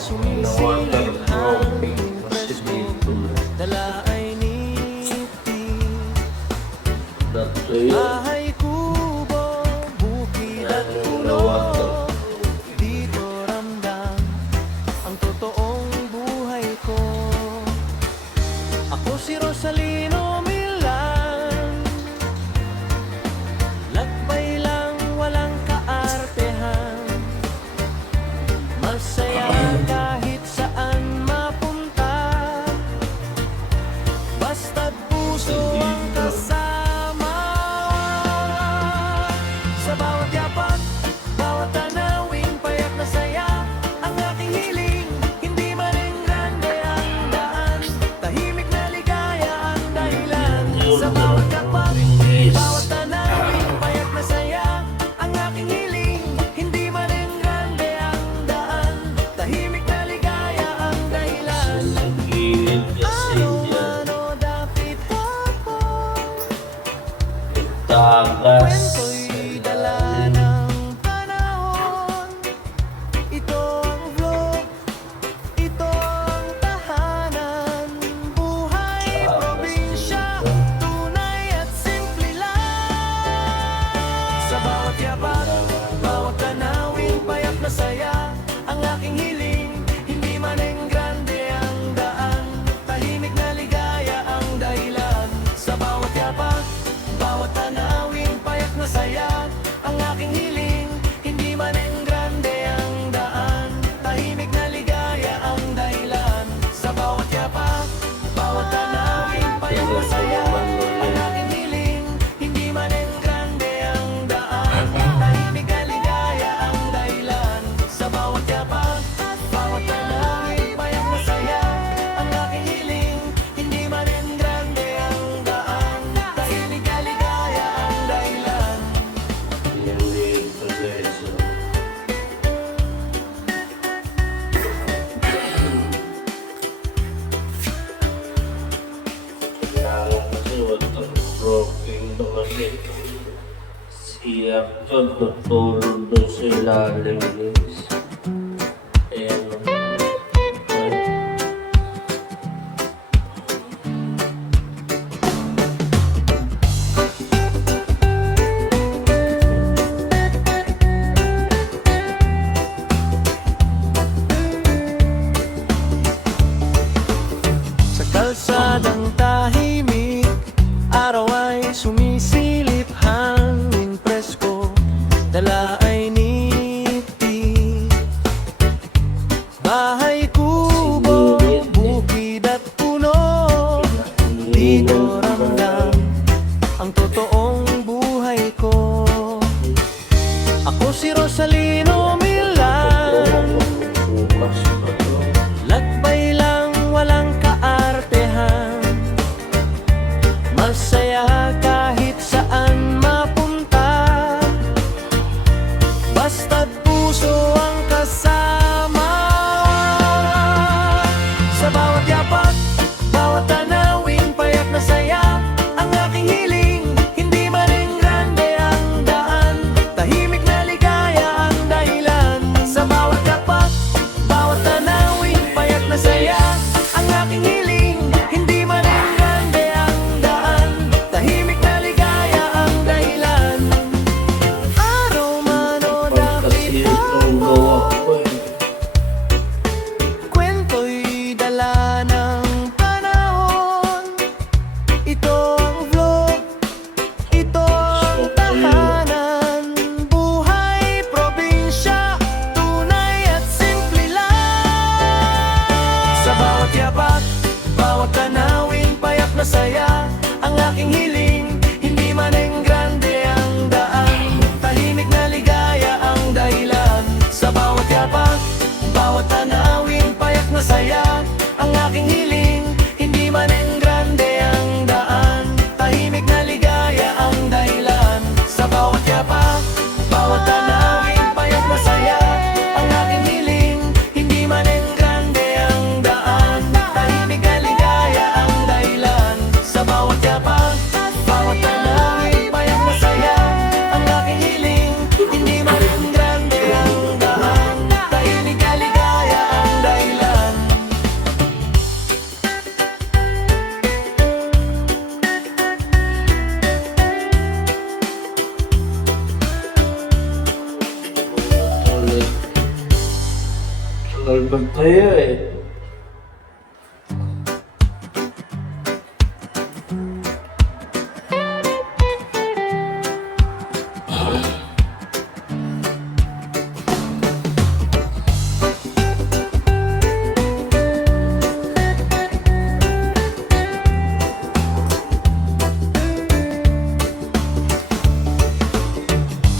sumisilip ang presko, dala ay niti. Bahay kubo, bukid at puno, dito ramdam ang totoong buhay ko. Ako si Rosalino Milan, lakbay lang walang kaartehan, masaya kahit saan mapunta, basta't puso ang kasama. Sa bawat yapak, bawat tanawing payak na saya, ang aking hiling, hindi man ang grande ang daan, tahimik na ligaya ang dahilan. Sa bawat yapak, bawat tanawing payak na saya, ang aking hiling, hindi man ang grande ang daan, tahimik na ligaya ang dahilan. Ano dapit ako, kwento'y dala ng panahon. Ito ang vlog, ito ang tahanan, buhay probinsya, tunay at simple lang. Sa bawat yapak, bawat tanawin, payak na saya, ang aking hiling, hindi man ang grande ang daan, tahimik na ligaya ang dahilan. Sa bawat yapak, bawat tanawin, payak na saya, ang aking hiling, hindi man ang grande ang daan, tahimik na ligaya ang dahilan. Sa bawat yapak, bawat tanawin, payak na saya, ang aking hiling, hindi man ang grande ang daan, tahimik na ligaya ang dahilan. Sa bawat yapak, bawat tanawin, payak na saya, ang aking hiling, hindi man ang grande ang daan, tahimik na ligaya ang dahilan. Siap contoh turun doon sa ilalim guys. Ayan o. Sa kalsadang tahimik, araw ay sumisilip, hangin presko, dala ay niti. Bahay kubo, bukid at puno, dito ramdam ang totoong buhay ko. Ako si Rosalino Milan, lakbay lang walang kaartehan, masaya kahit saan mapunta, basta't puso ang kasama. Sa bawat yapak, bawat tanawing, payak na saya, ang aking hiling, hindi man ang grande ang daan, tahimik na ligaya ang dahilan. Sa bawat yapak, bawat tanawing, payak na saya, ang aking hiling, hindi man ang grande ang daan, tahimik na ligaya ang dahilan. Araw man o dapit ako, kwento'y dala ng panahon. Ito ang vlog, ito ang tahanan, buhay probinsya, tunay at simple lang. Sa bawat yapak, bawat tanawin, payak na saya, ang aking hiling, hindi man ang grande ang daan, tahimik na ligaya ang dahilan. Sa bawat yapak, bawat tanawin, payak na saya, ang aking hiling, hindi man ang grande ang daan, tahimik na ligaya ang dahilan. Sa bawat yapak, bawat tanawin, payak na saya, ang aking hiling, hindi man ang grande ang daan, tahimik na ligaya ang dahilan. Sa bawat yapak, Tulog tayo eh.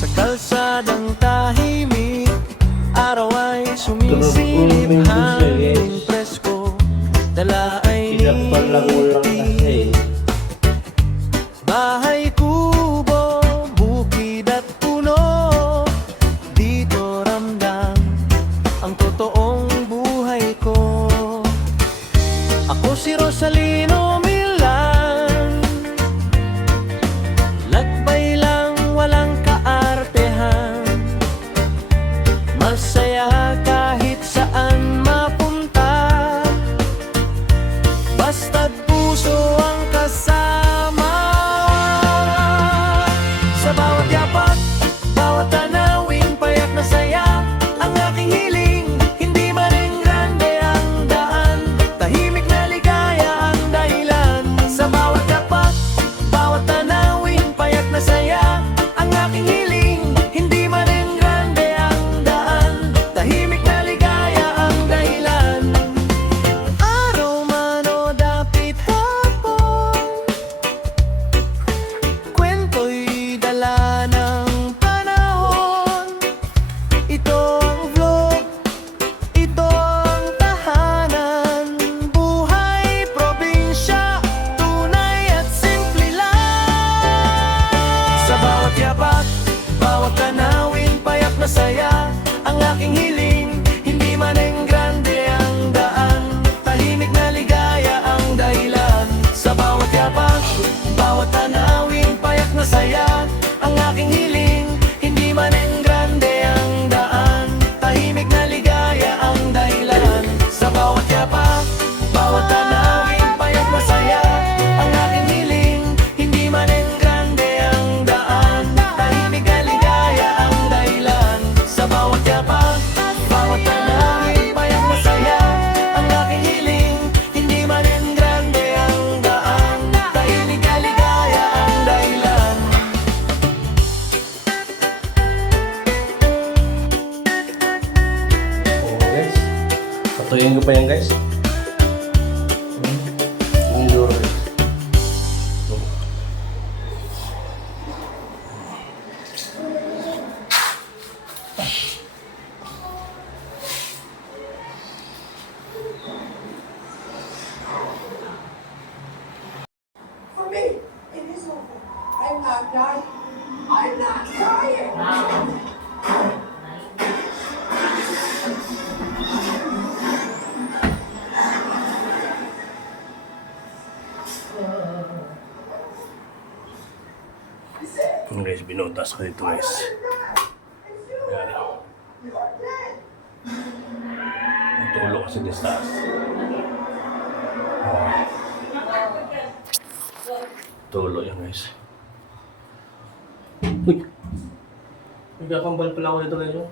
Sa kalsadang tahimik, araw ay sumisilip, Tulog po, hangin presko, dala ay Pinapalang mo lang kasi. bahay kubo, bukid at puno, dito ramdam ang totoong buhay ko. Ako si Rosalino Milan, lakbay lang walang kaartehan, masaya kahit saan mapunta, basta't puso ang kasama. Sa bawat yapak, bawat tanawin, payak na saya ang aking hiling. Hindi man rin grande ang daan, tahimik na ligaya ang dahilan. Sa bawat yapak, bawat tanawin, payak na saya ang aking hiling. Hindi man rin grande ang daan, tahimik na ligaya ang dahilan. Araw man o dapit hapon, kwento'y dala ng panahon. Ito ang vlog, ito ang tahanan, buhay probinsya, tunay at simple lang. Sa bawat yapak, bawat tanawin, payak na saya ang aking hiling. Hindi man grande ang daan, tahimik na ligaya ang dahilan. Sa bawat yapak, bawat tanawin, payak na saya ang aking hiling. Hindi man grande ang daan, tahimik na ligaya ang dahilan. Sa bawat yapak, bawat tanawin, payak na saya ang aking hiling. Hindi man grande ang daan, tahimik na ligaya ang dahilan. Sa bawat yapak, bawat tanawin, payak na saya ang aking hiling. Hindi man grande ang daan, tahimik na ligaya ang dahilan. Oh, guys. Patuloyin ko pa yan, guys. Indoor. For me, it is over. I'm not dying. I'm not dying. Yung guys, binutas ko dito, guys. Yan. Natulog kasi din sa taas. Tulo yan, guys. Uy! May kakambal pala ako dito ngayon.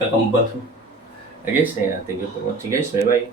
Kakambal. Okay guys, thank you for watching guys. Bye bye.